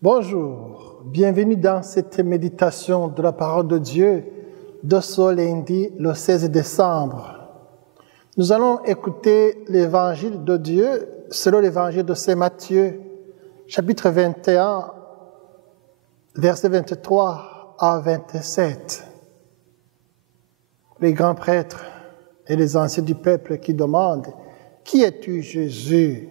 Bonjour, bienvenue dans cette méditation de la parole de Dieu de ce lundi, le 16 décembre. Nous allons écouter l'évangile de Dieu selon l'évangile de Saint Matthieu, chapitre 21, versets 23 à 27. Les grands prêtres et les anciens du peuple qui demandent « Qui es-tu, Jésus?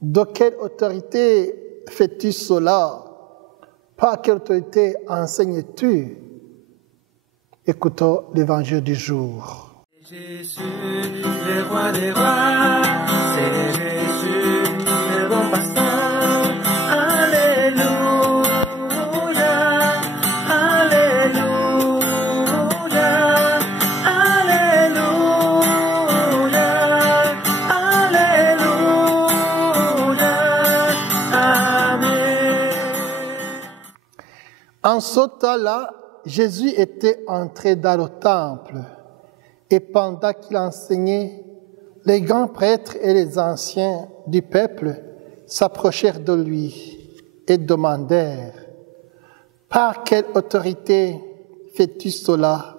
De quelle autorité fais-tu cela? Par quelle autorité enseignes-tu » Écoutons l'évangile du jour. Jésus, le roi des rois, c'est Jésus, le bon pasteur. Alléluia, Alléluia, Alléluia, Alléluia, Amen. En ce temps-là, Jésus était entré dans le temple. Et pendant qu'il enseignait, les grands prêtres et les anciens du peuple s'approchèrent de lui et demandèrent « Par quelle autorité fais-tu cela?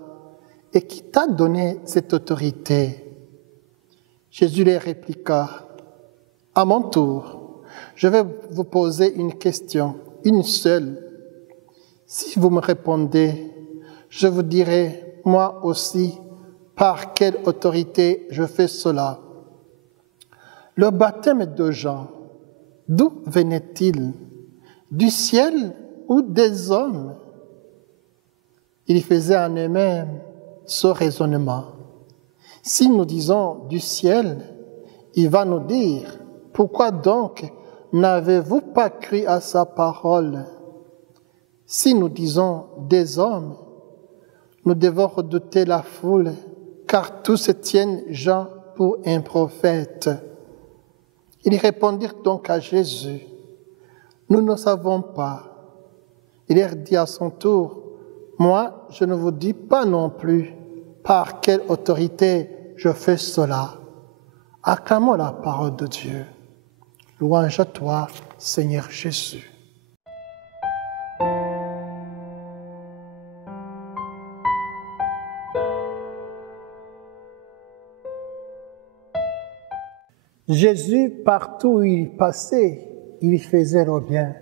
Et qui t'a donné cette autorité ?» Jésus leur répliqua « À mon tour, je vais vous poser une question, une seule. Si vous me répondez, je vous dirai moi aussi par quelle autorité je fais cela. Le baptême de Jean, d'où venait-il? Du ciel ou des hommes? Il faisait en eux-mêmes ce raisonnement. Si nous disons du ciel, il va nous dire, pourquoi donc n'avez-vous pas cru à sa parole? Si nous disons des hommes, nous devons redouter la foule, car tous se tiennent Jean pour un prophète. Ils répondirent donc à Jésus, « Nous ne savons pas. » Il leur dit à son tour, « Moi, je ne vous dis pas non plus par quelle autorité je fais cela. » Acclamons la parole de Dieu. Louange à toi, Seigneur Jésus. Jésus, partout où il passait, il faisait le bien.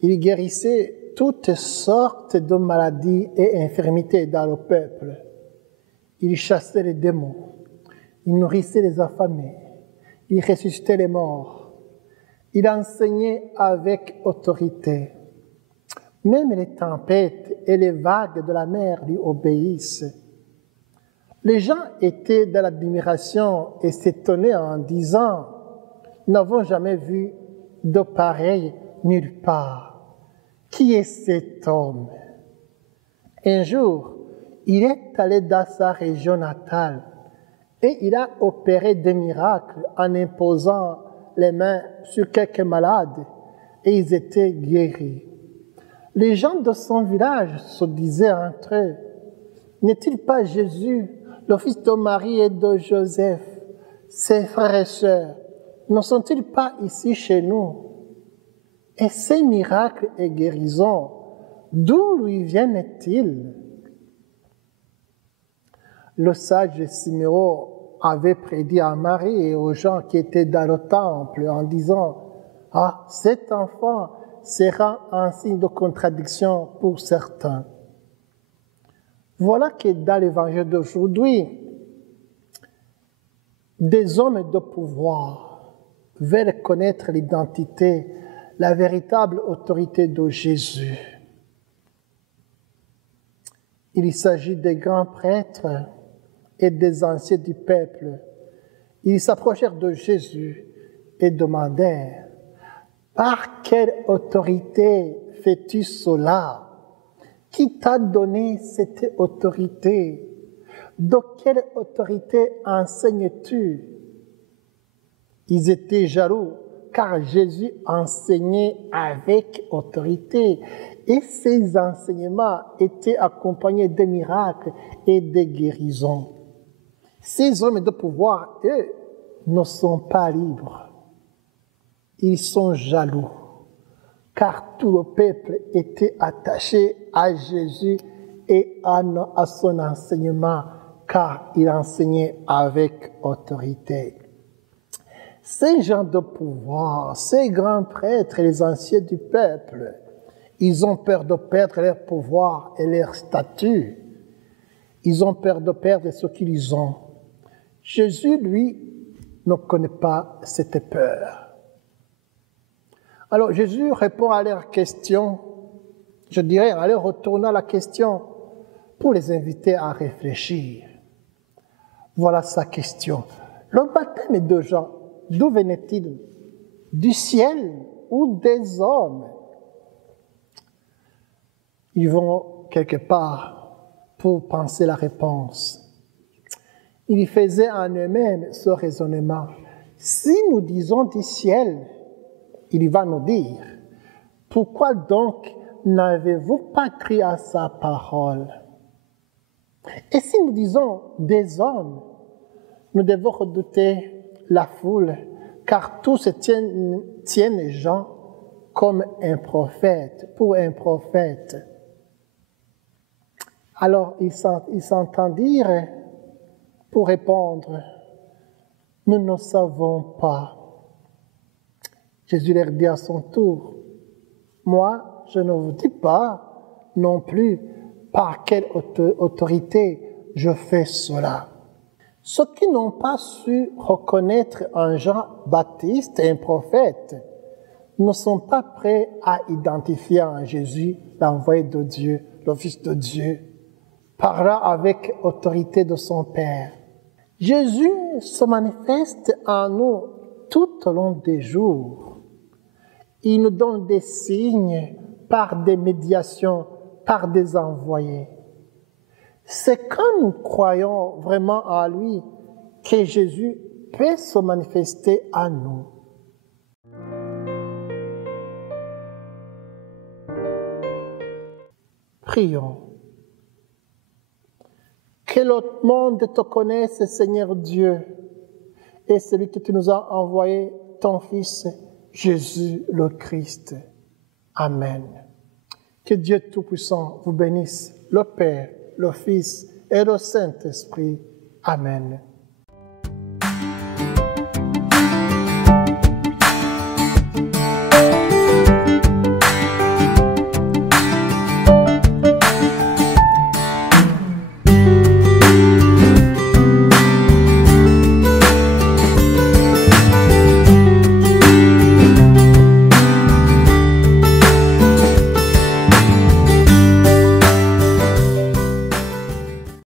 Il guérissait toutes sortes de maladies et infirmités dans le peuple. Il chassait les démons. Il nourrissait les affamés. Il ressuscitait les morts. Il enseignait avec autorité. Même les tempêtes et les vagues de la mer lui obéissent. Les gens étaient dans l'admiration et s'étonnaient en disant « Nous n'avons jamais vu de pareil nulle part. Qui est cet homme ?» Un jour, il est allé dans sa région natale et il a opéré des miracles en imposant les mains sur quelques malades et ils étaient guéris. Les gens de son village se disaient entre eux « N'est-il pas Jésus, le fils de Marie et de Joseph, ses frères et sœurs, ne sont-ils pas ici chez nous? Et ces miracles et guérisons, d'où lui viennent-ils » Le sage Siméon avait prédit à Marie et aux gens qui étaient dans le temple en disant « Ah, cet enfant sera un signe de contradiction pour certains. » Voilà que dans l'évangile d'aujourd'hui, des hommes de pouvoir veulent connaître l'identité, la véritable autorité de Jésus. Il s'agit des grands prêtres et des anciens du peuple. Ils s'approchèrent de Jésus et demandèrent « Par quelle autorité fais-tu cela? Qui t'a donné cette autorité? De quelle autorité enseignes-tu » Ils étaient jaloux car Jésus enseignait avec autorité et ses enseignements étaient accompagnés de miracles et de guérisons. Ces hommes de pouvoir, eux, ne sont pas libres. Ils sont jaloux. car tout le peuple était attaché à Jésus et à son enseignement, car il enseignait avec autorité. Ces gens de pouvoir, ces grands prêtres et les anciens du peuple, ils ont peur de perdre leur pouvoir et leur statut. Ils ont peur de perdre ce qu'ils ont. Jésus, lui, ne connaît pas cette peur. Alors Jésus répond à leurs questions, je dirais en leur retournant la question pour les inviter à réfléchir. Voilà sa question. Le baptême de Jean, d'où venait-il? Du ciel ou des hommes? Ils vont quelque part pour penser la réponse. Ils faisaient en eux-mêmes ce raisonnement. Si nous disons du ciel, il va nous dire, pourquoi donc n'avez-vous pas cru à sa parole? Et si nous disons des hommes, nous devons redouter la foule, car tous se tiennent Jean comme un prophète, pour un prophète. Alors ils s'entendirent pour répondre, nous ne savons pas. Jésus leur dit à son tour, moi je ne vous dis pas non plus par quelle autorité je fais cela. Ceux qui n'ont pas su reconnaître un Jean-Baptiste et un prophète ne sont pas prêts à identifier en Jésus l'envoyé de Dieu, le Fils de Dieu, parlant avec autorité de son Père. Jésus se manifeste en nous tout au long des jours. Il nous donne des signes par des médiations, par des envoyés. C'est quand nous croyons vraiment en lui que Jésus peut se manifester à nous. Prions. Que le monde te connaisse, Seigneur Dieu, et celui que tu nous as envoyé, ton Fils, Jésus le Christ. Amen. Que Dieu Tout-Puissant vous bénisse, le Père, le Fils et le Saint-Esprit. Amen.